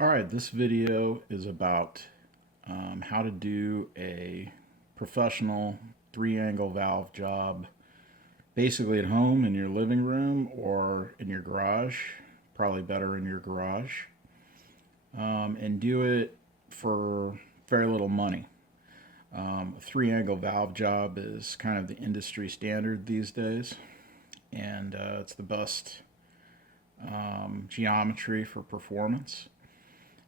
Alright, this video is about how to do a professional three-angle valve job basically at home in your living room or in your garage, probably better in your garage, and do it for very little money. A three-angle valve job is kind of the industry standard these days, and it's the best geometry for performance.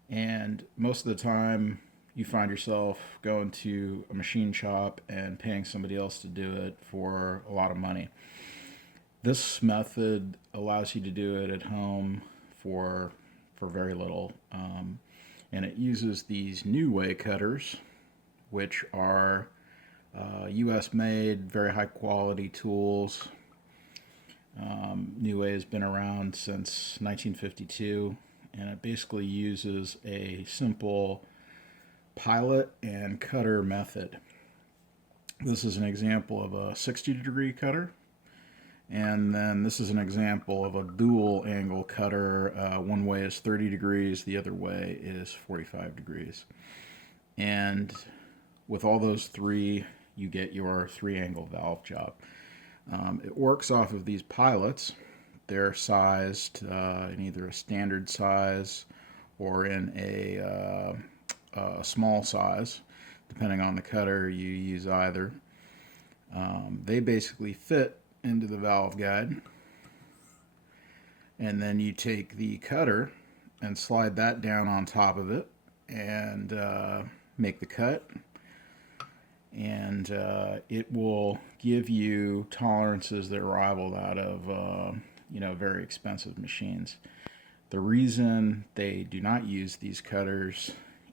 And most of the time, you find yourself going to a machine shop and paying somebody else to do it for a lot of money. This method allows you to do it at home for very little, and it uses these Neway cutters, which are U.S. made, very high quality tools. Neway has been around since 1952, and it basically uses a simple pilot and cutter method. This is an example of a 60-degree cutter, and then this is an example of a dual angle cutter. One way is 30 degrees, the other way is 45 degrees. And with all those three, you get your three-angle valve job. It works off of these pilots. They're sized in either a standard size or in a small size. Depending on the cutter, you use either. They basically fit into the valve guide, and then you take the cutter and slide that down on top of it and make the cut, and it will give you tolerances that rival that of very expensive machines. The reason they do not use these cutters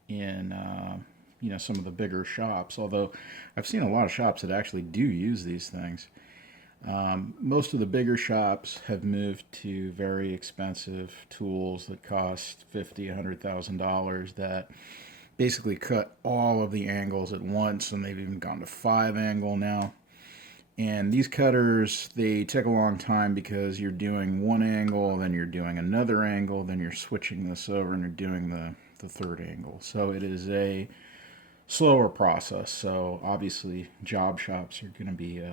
in some of the bigger shops, although I've seen a lot of shops that actually do use these things. Most of the bigger shops have moved to very expensive tools that cost $50,000, $100,000 that basically cut all of the angles at once, and they've even gone to 5-angle now. And these cutters, they take a long time because you're doing one angle, then you're doing another angle, then you're switching this over and you're doing the third angle. So it is a slower process. So obviously job shops are going to be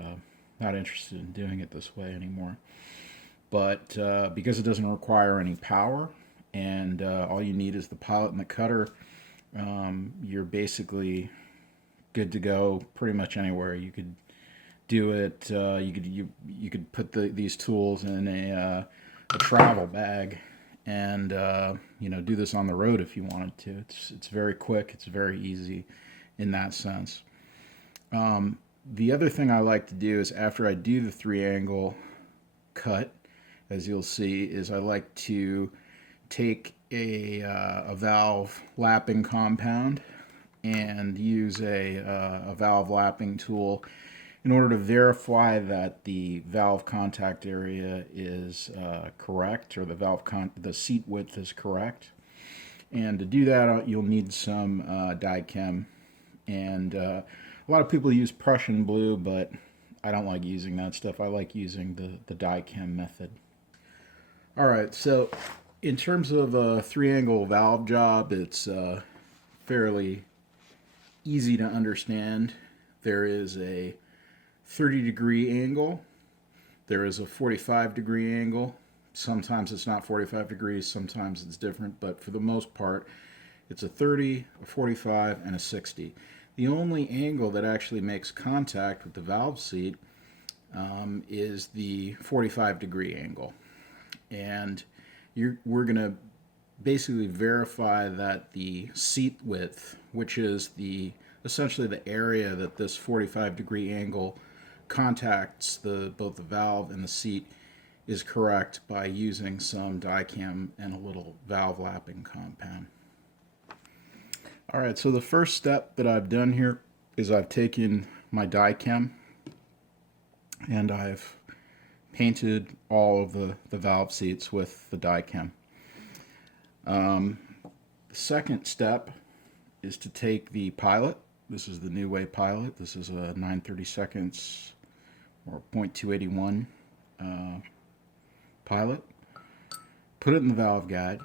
not interested in doing it this way anymore. But because it doesn't require any power, and all you need is the pilot and the cutter, you're basically good to go pretty much anywhere. You could do it. You could put these tools in a travel bag, and do this on the road if you wanted to. It's very quick. It's very easy in that sense. The other thing I like to do is after I do the three-angle cut, as you'll see, is I like to take a valve lapping compound and use a valve lapping tool in order to verify that the valve contact area is correct, or the seat width is correct. And to do that, you'll need some dykem. And a lot of people use Prussian blue, but I don't like using that stuff. I like using the dykem method. All right, so in terms of a three-angle valve job, it's fairly easy to understand. There is a 30-degree angle. There is a 45-degree angle. Sometimes it's not 45 degrees, sometimes it's different, but for the most part, it's a 30, a 45, and a 60. The only angle that actually makes contact with the valve seat is the 45-degree angle. And we're going to basically verify that the seat width, which is essentially the area that this 45-degree angle contacts both the valve and the seat, is correct by using some dykem and a little valve lapping compound. All right, so the first step that I've done here is I've taken my dykem and I've painted all of the valve seats with the dykem. The second step is to take the pilot. This is the Neway pilot. This is a 9/32 or 0.281 pilot. Put it in the valve guide,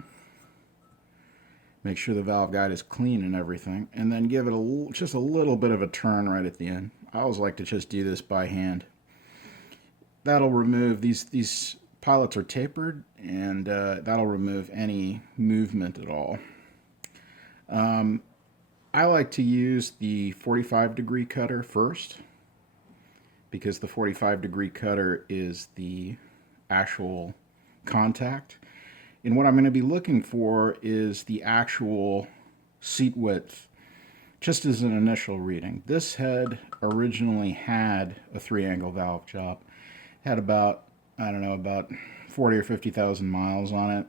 Make sure the valve guide is clean and everything, and then give it just a little bit of a turn right at the end. I always like to just do this by hand. That'll remove, these pilots are tapered, and that'll remove any movement at all. I like to use the 45-degree cutter first, because the 45-degree cutter is the actual contact. And what I'm going to be looking for is the actual seat width, just as an initial reading. This head originally had a 3-angle valve job. Had about, I don't know, about 40 or 50,000 miles on it.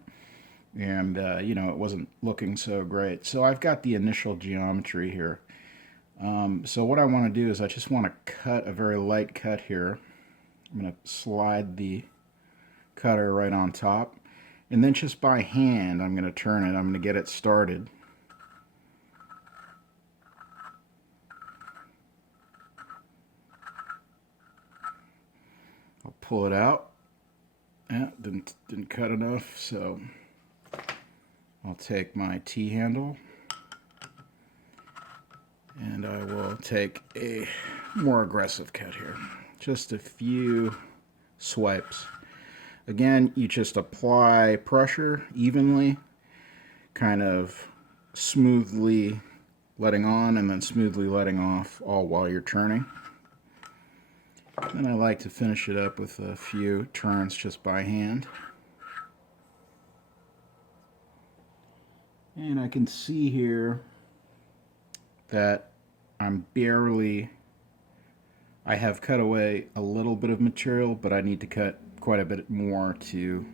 And, you know, it wasn't looking so great. So I've got the initial geometry here. So what I want to do is I just want to cut a very light cut here. I'm going to slide the cutter right on top. And then just by hand, I'm going to turn it. I'm going to get it started. I'll pull it out. Yeah, didn't cut enough, so I'll take my T-handle and I will take a more aggressive cut here. Just a few swipes. Again, you just apply pressure evenly, kind of smoothly letting on and then smoothly letting off, all while you're turning. Then I like to finish it up with a few turns just by hand. And I can see here that I have cut away a little bit of material, but I need to cut quite a bit more to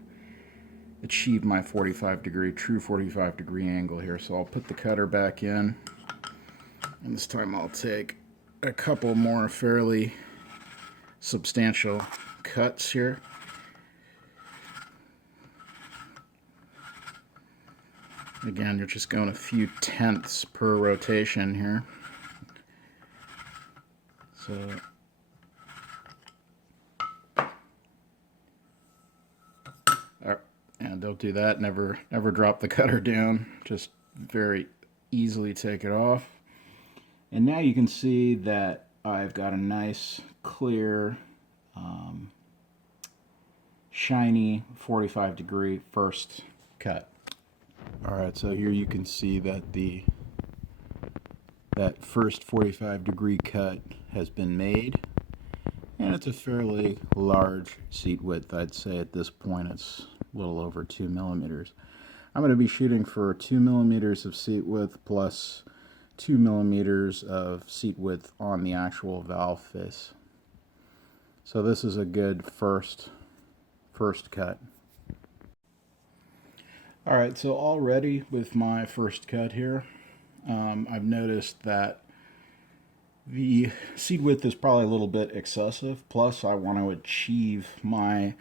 achieve my 45-degree, true 45-degree angle here. So I'll put the cutter back in, and this time I'll take a couple more fairly substantial cuts here. Again, you're just going a few tenths per rotation here. So and don't do that. Never drop the cutter down. Just very easily take it off. And now you can see that I've got a nice, clear, shiny 45-degree first cut. Alright, so here you can see that that first 45-degree cut has been made. And it's a fairly large seat width. I'd say at this point it's a little over 2 millimeters. I'm going to be shooting for 2 millimeters of seat width plus 2 millimeters of seat width on the actual valve face. So this is a good first cut. Alright, so already with my first cut here, I've noticed that the seat width is probably a little bit excessive, plus I want to achieve my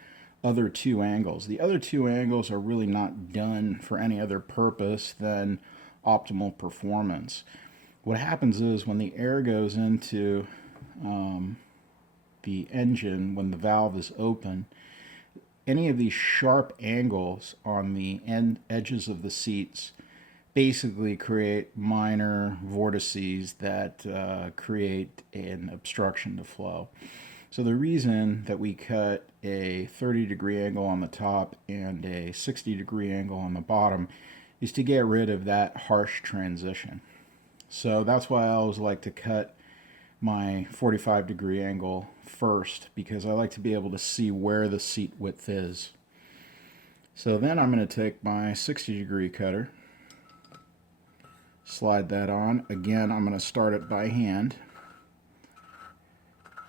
other two angles. The other two angles are really not done for any other purpose than optimal performance. What happens is when the air goes into the engine, when the valve is open, any of these sharp angles on the edges of the seats basically create minor vortices that create an obstruction to flow. So the reason that we cut a 30-degree angle on the top and a 60-degree angle on the bottom is to get rid of that harsh transition. So that's why I always like to cut my 45-degree angle first, because I like to be able to see where the seat width is. So then I'm going to take my 60-degree cutter, slide that on. Again, I'm going to start it by hand.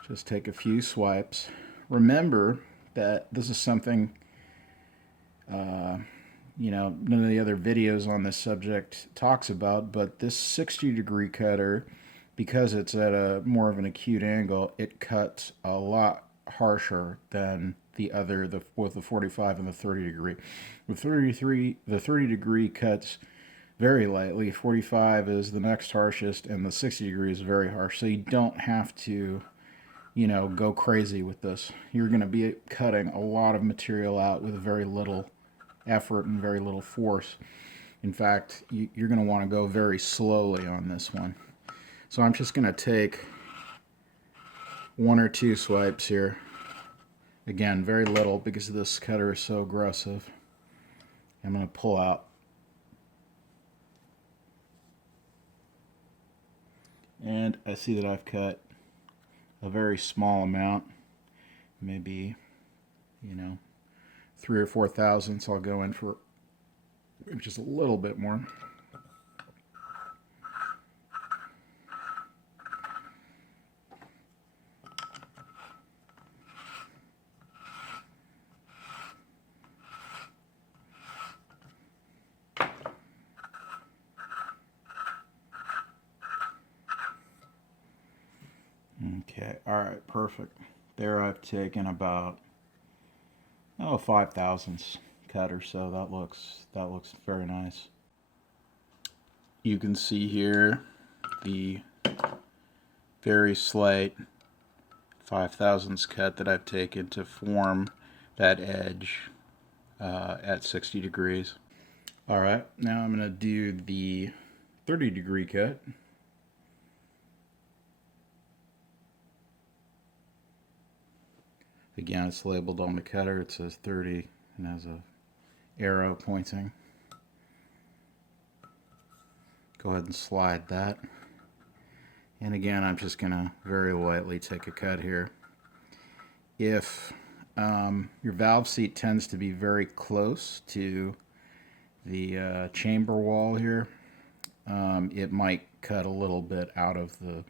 Just take a few swipes. Remember that this is something, you know, none of the other videos on this subject talks about, but this 60-degree cutter, because it's at a more of an acute angle, it cuts a lot harsher than both the 45 and the 30 degree. With the 30 degree cuts very lightly. 45 is the next harshest, and the 60 degree is very harsh. So you don't have to, you know, go crazy with this. You're going to be cutting a lot of material out with very little effort and very little force. In fact, you're going to want to go very slowly on this one. So I'm just going to take 1 or 2 swipes here. Again, very little because this cutter is so aggressive. I'm going to pull out. And I see that I've cut a very small amount, maybe, 3 or 4 thousandths. I'll go in for just a little bit more. Okay, all right, perfect. There I've taken about 5 thousandths cut or so. That looks very nice. You can see here the very slight 5 thousandths cut that I've taken to form that edge at 60 degrees. All right, now I'm going to do the 30-degree cut. Again, it's labeled on the cutter. It says 30 and has a arrow pointing. Go ahead and slide that. And again, I'm just going to very lightly take a cut here. If your valve seat tends to be very close to the chamber wall here, it might cut a little bit out of the,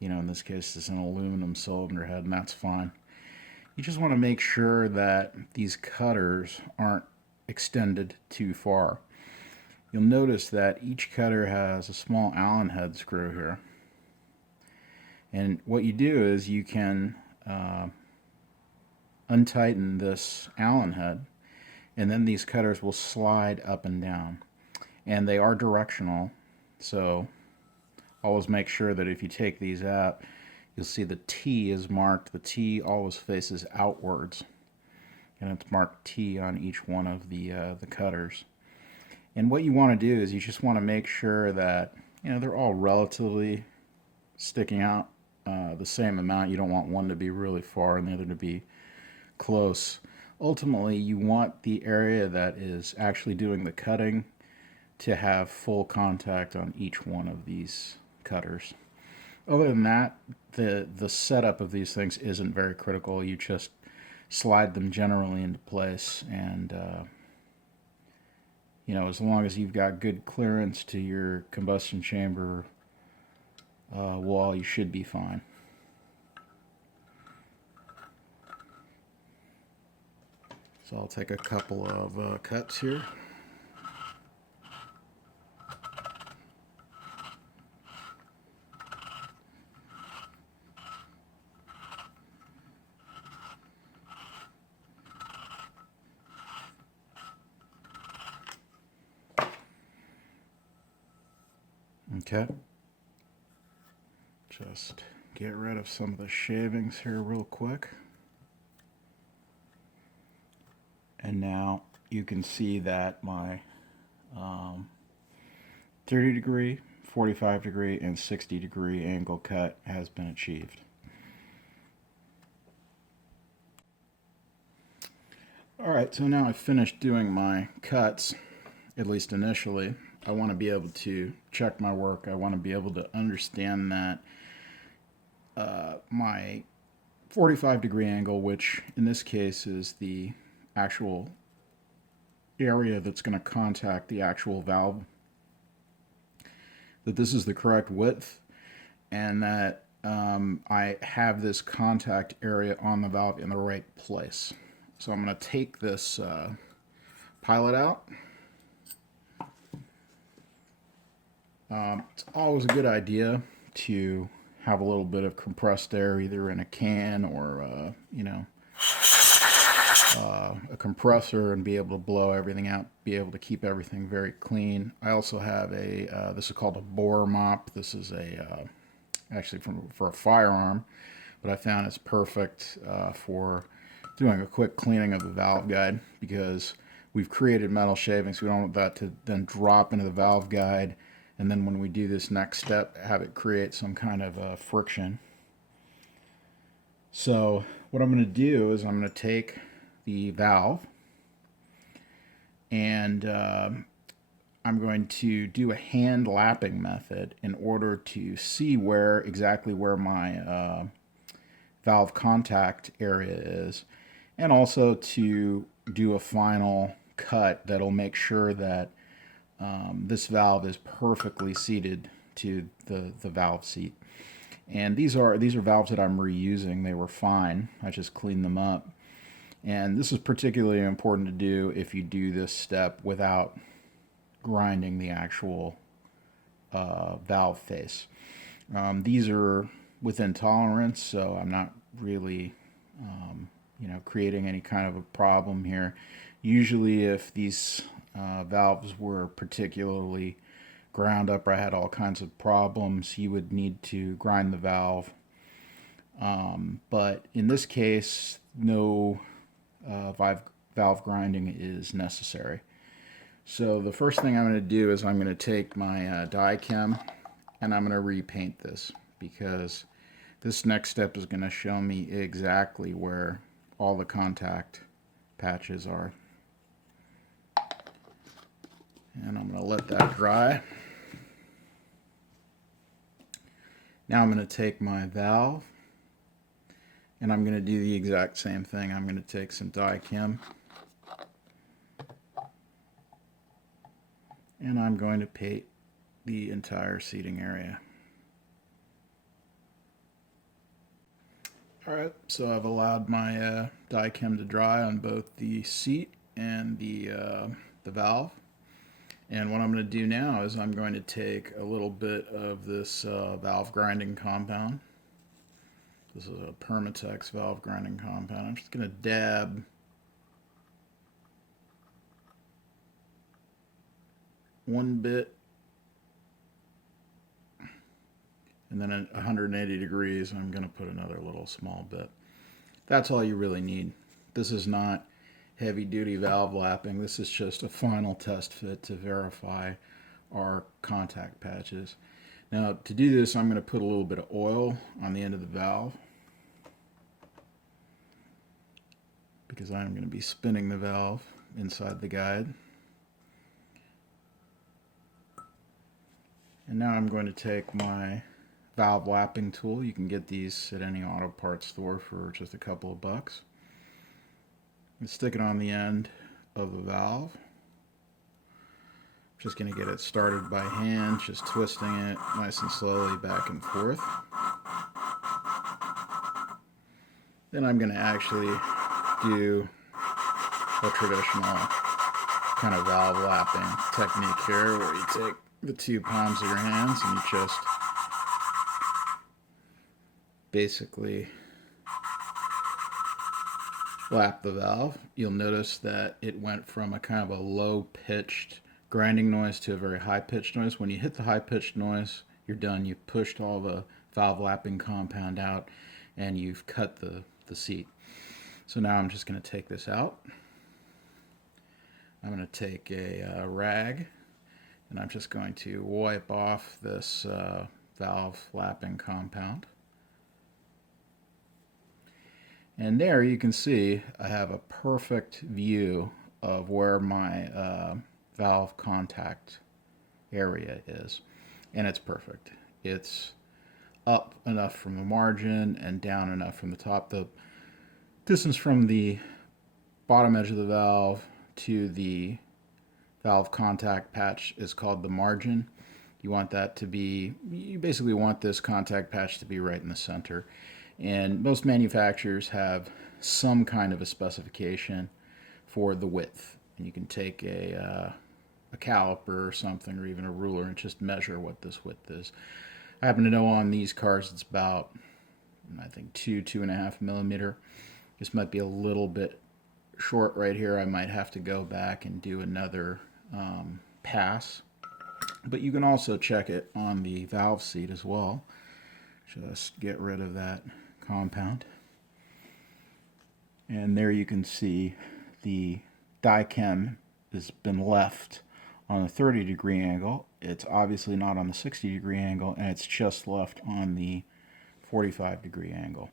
in this case, it's an aluminum cylinder head, and that's fine. You just want to make sure that these cutters aren't extended too far. You'll notice that each cutter has a small Allen head screw here. And what you do is you can untighten this Allen head, and then these cutters will slide up and down. And they are directional, so always make sure that if you take these out, you'll see the T is marked. The T always faces outwards, and it's marked T on each one of the cutters. And what you want to do is you just want to make sure that they're all relatively sticking out the same amount. You don't want one to be really far and the other to be close. Ultimately, you want the area that is actually doing the cutting to have full contact on each one of these cutters. Other than that, the setup of these things isn't very critical. You just slide them generally into place, and as long as you've got good clearance to your combustion chamber wall, you should be fine. So I'll take a couple of cuts here. Okay. Just get rid of some of the shavings here real quick. And now you can see that my 30 degree, 45 degree, and 60 degree angle cut has been achieved. Alright, so now I've finished doing my cuts, at least initially. I want to be able to check my work. I want to be able to understand that my 45 degree angle, which in this case is the actual area that's going to contact the actual valve, that this is the correct width, and that I have this contact area on the valve in the right place. So I'm going to take this pilot out. It's always a good idea to have a little bit of compressed air, either in a can or a compressor, and be able to blow everything out, be able to keep everything very clean. I also have a this is called a bore mop. This is a actually for a firearm, but I found it's perfect for doing a quick cleaning of the valve guide, because we've created metal shavings. We don't want that to then drop into the valve guide, and then when we do this next step, have it create some kind of friction. So what I'm going to do is I'm going to take the valve, and I'm going to do a hand lapping method in order to see exactly where my valve contact area is, and also to do a final cut that'll make sure that this valve is perfectly seated to the valve seat. And these are valves that I'm reusing. They were fine. I just cleaned them up. And this is particularly important to do if you do this step without grinding the actual valve face. These are within tolerance, so I'm not really creating any kind of a problem here. Usually if these valves were particularly ground up or I had all kinds of problems, you would need to grind the valve. But in this case, no valve grinding is necessary. So the first thing I'm going to do is I'm going to take my dykem and I'm going to repaint this, because this next step is going to show me exactly where all the contact patches are. And I'm going to let that dry. Now I'm going to take my valve and I'm going to do the exact same thing. I'm going to take some dykem and I'm going to paint the entire seating area. Alright, so I've allowed my dykem to dry on both the seat and the valve. And what I'm going to do now is I'm going to take a little bit of this valve grinding compound. This is a Permatex valve grinding compound. I'm just going to dab one bit, and then at 180 degrees I'm going to put another little small bit. That's all you really need. This is not heavy duty valve lapping. This is just a final test fit to verify our contact patches. Now to do this, I'm going to put a little bit of oil on the end of the valve, because I'm going to be spinning the valve inside the guide. And now I'm going to take my valve lapping tool. You can get these at any auto parts store for just a couple of bucks. And stick it on the end of the valve. Just going to get it started by hand, just twisting it nice and slowly back and forth. Then I'm going to actually do a traditional kind of valve lapping technique here, where you take the two palms of your hands and you just basically lap the valve. You'll notice that it went from a kind of a low-pitched grinding noise to a very high-pitched noise. When you hit the high-pitched noise, you're done. You've pushed all the valve lapping compound out and you've cut the seat. So now I'm just going to take this out. I'm going to take a rag and I'm just going to wipe off this valve lapping compound. And there you can see I have a perfect view of where my valve contact area is. And it's perfect. It's up enough from the margin and down enough from the top. The distance from the bottom edge of the valve to the valve contact patch is called the margin. You want that to be, you basically want this contact patch to be right in the center. And most manufacturers have some kind of a specification for the width. And you can take a caliper or something, or even a ruler, and just measure what this width is. I happen to know on these cars it's about, I think, 2.5 millimeter. This might be a little bit short right here. I might have to go back and do another pass. But you can also check it on the valve seat as well. Just get rid of that compound. And there you can see the dykem has been left on a 30-degree angle. It's obviously not on the 60-degree angle, and it's just left on the 45-degree angle.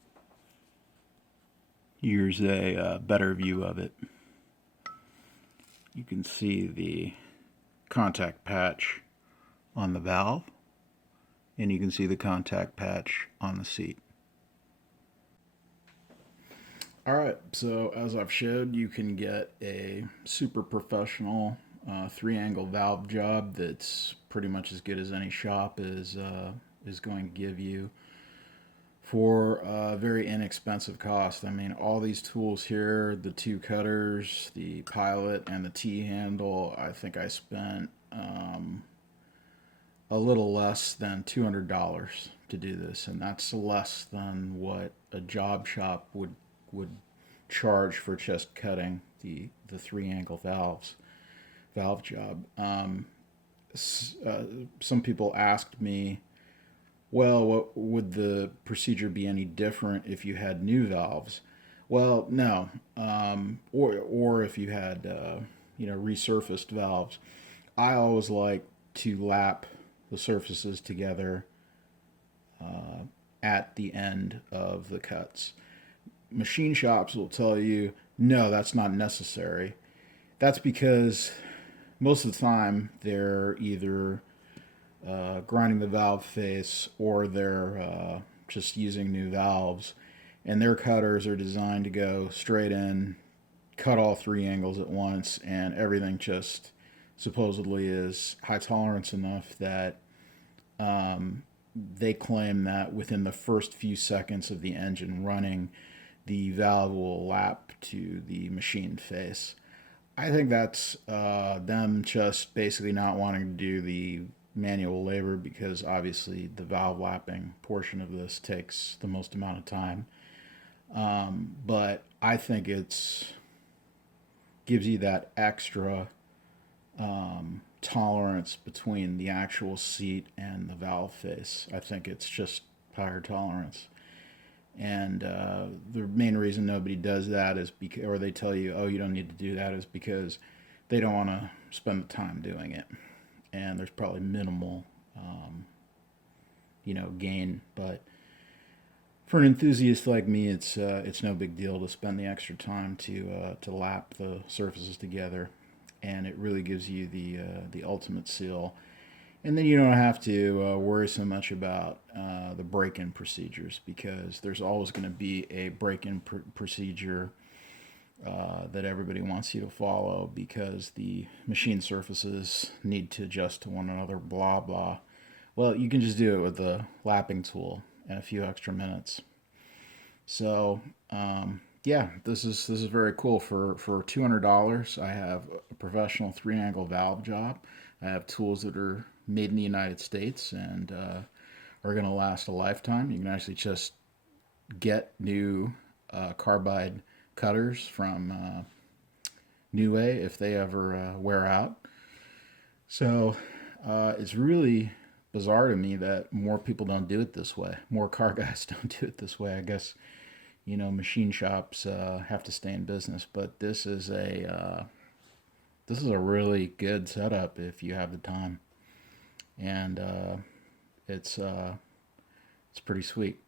Here's a better view of it. You can see the contact patch on the valve, and you can see the contact patch on the seat. Alright, so as I've showed, you can get a super professional 3-angle valve job that's pretty much as good as any shop is going to give you for a very inexpensive cost. I mean, all these tools here, the 2 cutters, the pilot, and the T-handle, I think I spent a little less than $200 to do this, and that's less than what a job shop would charge for just cutting the 3-angle valve job. Some people asked me, well, what would the procedure be any different if you had new valves? Well, no, or if you had resurfaced valves. I always like to lap the surfaces together at the end of the cuts. Machine shops will tell you, no, that's not necessary. That's because most of the time they're either grinding the valve face or they're just using new valves, and their cutters are designed to go straight in, cut all 3 angles at once, and everything just supposedly is high tolerance enough that they claim that within the first few seconds of the engine running, the valve will lap to the machine face. I think that's them just basically not wanting to do the manual labor, because obviously the valve lapping portion of this takes the most amount of time. But I think it's gives you that extra tolerance between the actual seat and the valve face. I think it's just higher tolerance. And the main reason nobody does that is because, or they tell you, oh, you don't need to do that, is because they don't want to spend the time doing it. And there's probably minimal, gain. But for an enthusiast like me, it's no big deal to spend the extra time to lap the surfaces together, and it really gives you the ultimate seal. And then you don't have to worry so much about the break-in procedures, because there's always going to be a break-in procedure that everybody wants you to follow, because the machine surfaces need to adjust to one another, blah, blah. Well, you can just do it with the lapping tool and a few extra minutes. So, this is very cool. For $200, I have a professional 3-angle valve job. I have tools that are made in the United States and are going to last a lifetime. You can actually just get new carbide cutters from Neway if they ever wear out. So it's really bizarre to me that more people don't do it this way. More car guys don't do it this way. I guess, machine shops have to stay in business, but this is a really good setup if you have the time, and it's pretty sweet.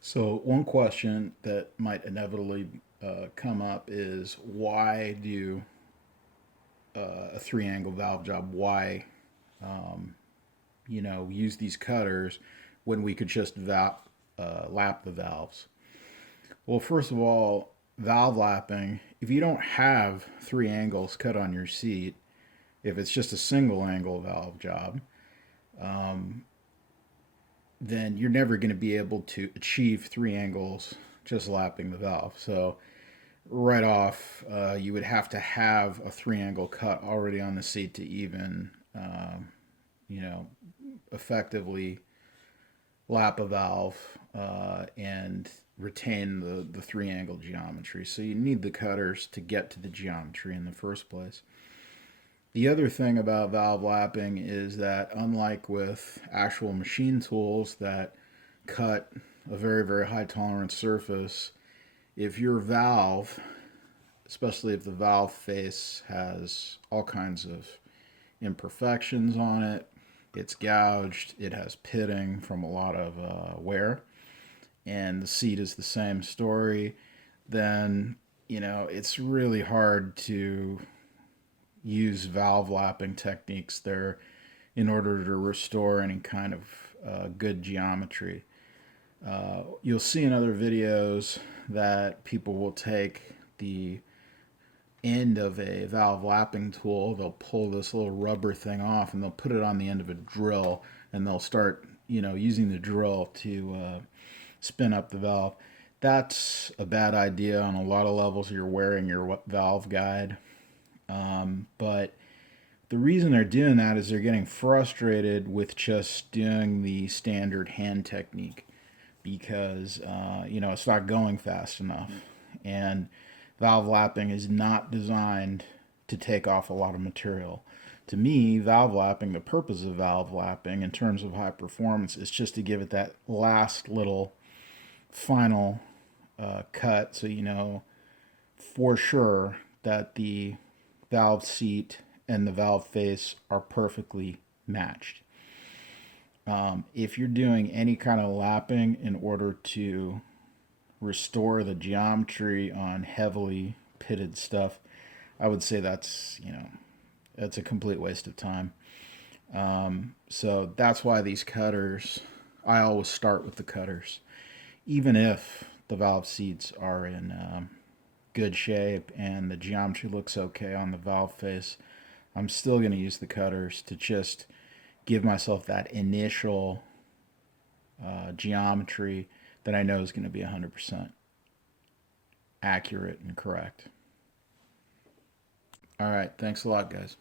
So one question that might inevitably come up is, why do a 3-angle valve job? Why use these cutters when we could just lap the valves? Well, first of all, valve lapping, if you don't have 3 angles cut on your seat, if it's just a single angle valve job, then you're never going to be able to achieve 3 angles just lapping the valve. So right off, you would have to have a 3-angle cut already on the seat to even, effectively lap a valve and retain the 3-angle geometry. So you need the cutters to get to the geometry in the first place. The other thing about valve lapping is that, unlike with actual machine tools that cut a very, very high tolerance surface, if your valve especially if the valve face has all kinds of imperfections on it. It's gouged, it has pitting from a lot of wear, and the seat is the same story. Then, it's really hard to use valve lapping techniques there in order to restore any kind of good geometry. You'll see in other videos that people will take the end of a valve lapping tool, they'll pull this little rubber thing off and they'll put it on the end of a drill, and they'll start using the drill to spin up the valve. That's a bad idea on a lot of levels. You're wearing your valve guide, but the reason they're doing that is they're getting frustrated with just doing the standard hand technique because it's not going fast enough, and valve lapping is not designed to take off a lot of material. To me, valve lapping, the purpose of valve lapping in terms of high performance is just to give it that last little final cut, so you know for sure that the valve seat and the valve face are perfectly matched. If you're doing any kind of lapping in order to restore the geometry on heavily pitted stuff, I would say that's a complete waste of time. So that's why these cutters, I always start with the cutters, even if the valve seats are in good shape and the geometry looks okay on the valve face. I'm still going to use the cutters to just give myself that initial geometry that I know is going to be 100% accurate and correct. All right, thanks a lot, guys.